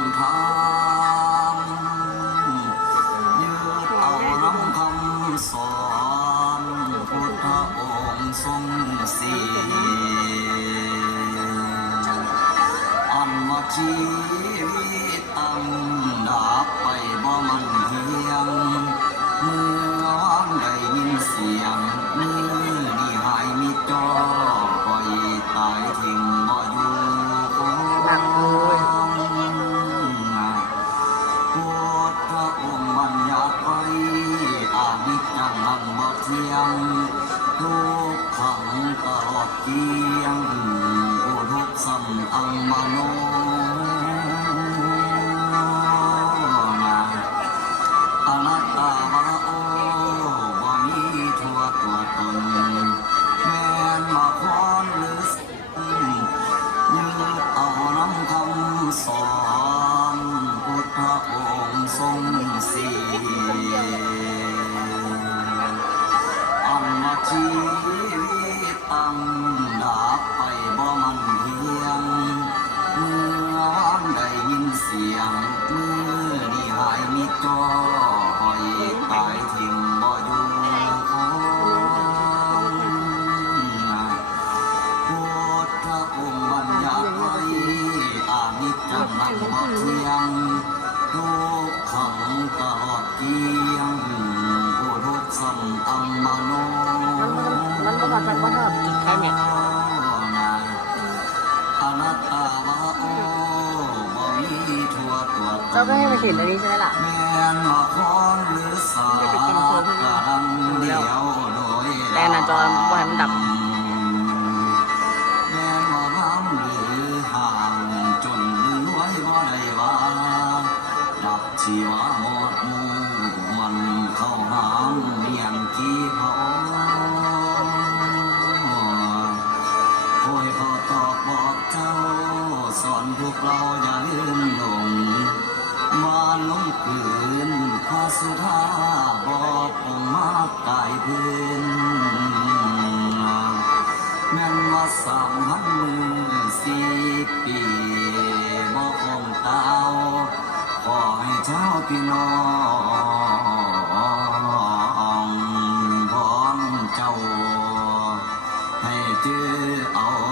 ำท ชีวิตตั้งดับไปบ่มันเที่ยง อวานได้ยินเสียงมือนี่หายมิจอปล่อยตายทิ้งบ่อยู่ เจ้าก็ให้มาฉีดอันนี้ใช่ไหมล่ะแม่นมาพรหรือสาตกระดังเดียวโดยแต่หน้าจอบ่ให้มันดับแม่นว่าน้ำหรือห่างจนรวยบ่ได้ว่าดับชีวะาสามพันมือสี่ปีบอกองเต้าขอให้เจ้าพี่น้องพ้องเจ้า ให้เจอเอา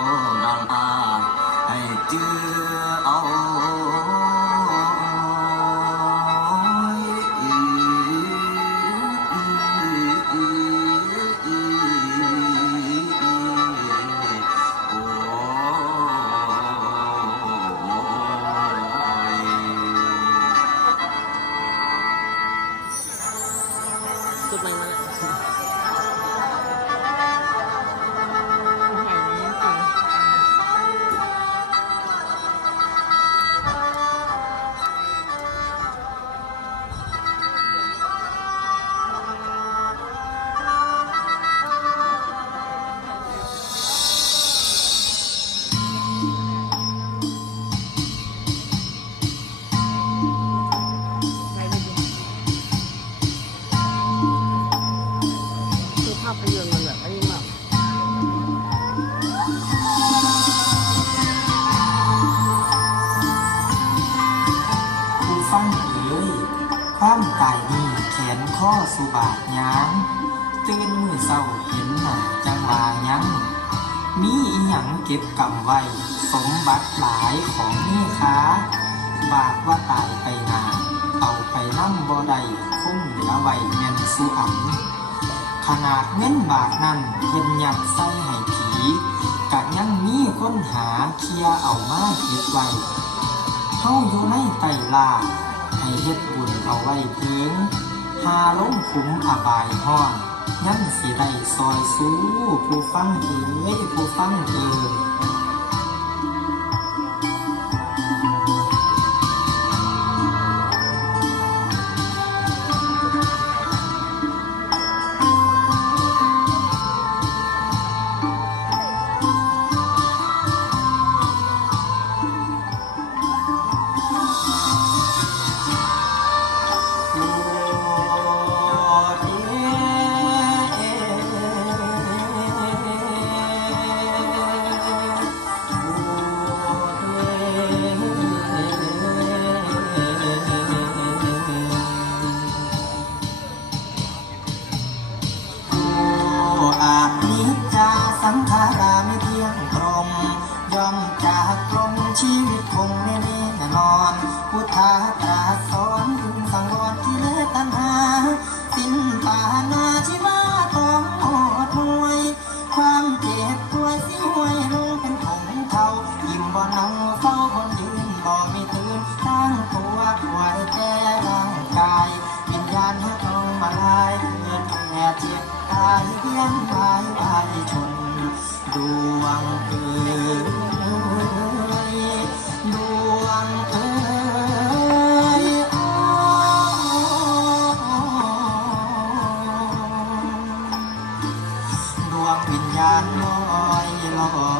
ขียนข้อสุบาทยางตื่นมือเศร้าเห็นหน้าจังหวายังมีอีหยังเก็บกำไว้ สมบัติหลายของเมื่ค้า บาทว่าตายไปนาเอาไปนั่งบ่ได้คงเหลือไว้แม่นสุอันขนาดเงินบาทนั้นเพิ่นยัดใส่ให้ผีกะยังมีค้นหาเคลียเอามาเก็บไว้เฮาอยู่ในไตลาให้เฮ็ดบุญเอาไว้เพิง หาล้มขุมอบายห้อนยังสิได้ซอยสู้ผู้ฟังเอ๋ยผู้ฟังเอ๋ย ชีวิตราสอนถึงสังวรที่เลตันหา สิ้นปานาชิมาต้องหดหวย ความเจ็บป่วยสิหวยลงเป็นของเทายิ้มบ่เนาเฝ้าบนยืนบ่มีตื่นตั้งตัวป่วยแต่ร่างกายวิญญาณหาต้องมาลายเกิดแผลเจ็บกายเพียงกายวายชนดวงเอ๋ย อ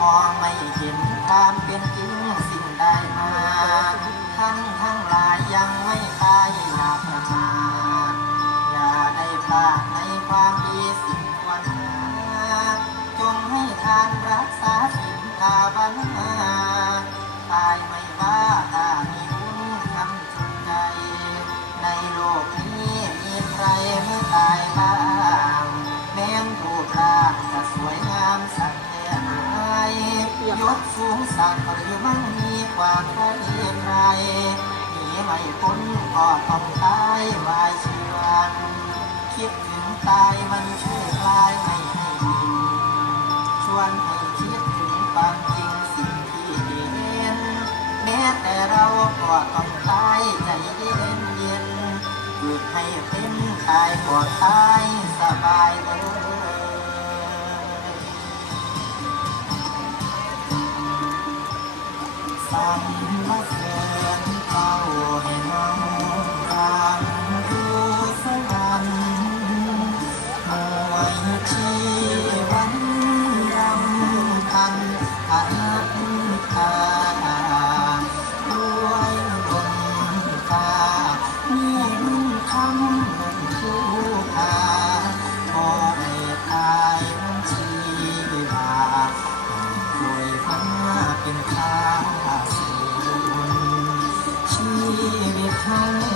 มองไม่เห็นความเป็นจริงสิ่งใดมาทั้งทั้งหลายยังไม่ตายอย่าประมาทอย่าได้พลาดในความดีสิ่งควรหาจงให้ทานรักษาสิ่งภาวนา ยศสูงสักหรือมั่งมีกว่าใครใครหนีไม่พ้นก็ต้องตายวายเชือนคิดถึงตายมันช่วยคลายไม่ให้ยินชวนให้คิดถึงความจริงสิ่งที่เห็นแม้แต่เราก็ต้องตายใจเย็นเย็นหยุดให้เป็นตายก่อนตายสบายเลย สันมา วิ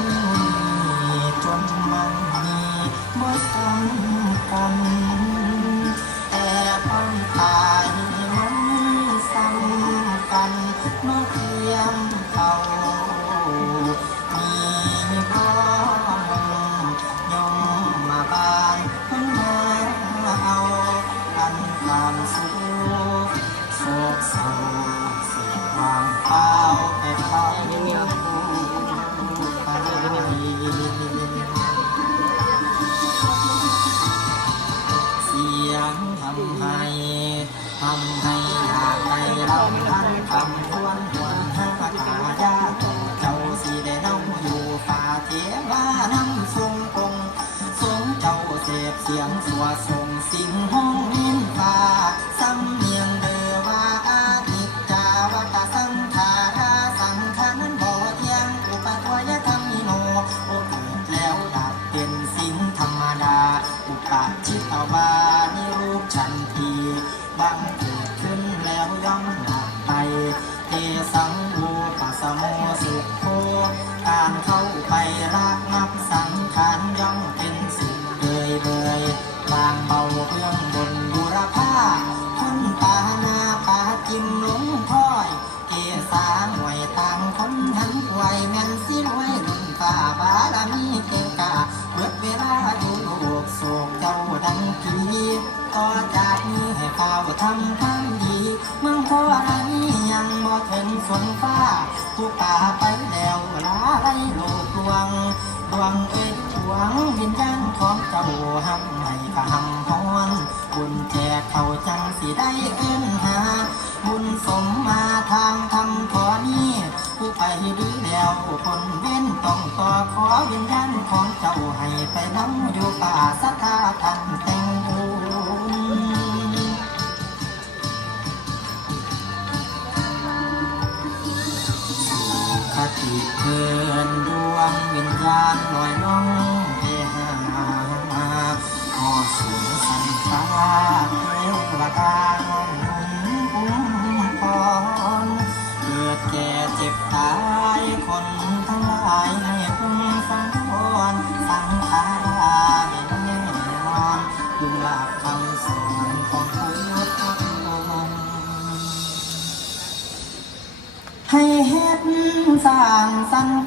ปาชิตวานิรูปชันทีบังเกิดขึ้นแล้วย่อมดับไปเทสังวูปัสโมสุข ต่อจากนี้ให้ข้าวทำความดี เมืองโครานี้ยังบ่ถึงฝนฟ้าผู้ป่าไปแล้วลาไรโลกลวงดวงเอ็ดหวงวิญญาณของเจ้าหักให้กะหำพรบุญแจกเขาจังสิได้เอิ้นหา บุญสมมาทางทำขอนี้ผู้ไปดีแล้วคนเว้นต้องต่อขอวิญญาณของเจ้าให้ไปน้ำอยู่ป่าสัท แก่เจ็บตายคนทั้งหลายให้พึงสังวรสังขาให้แน่นอนดึงหลักคำสอนของพุทธองค์ให้เฮ็ดสร้างสรรค์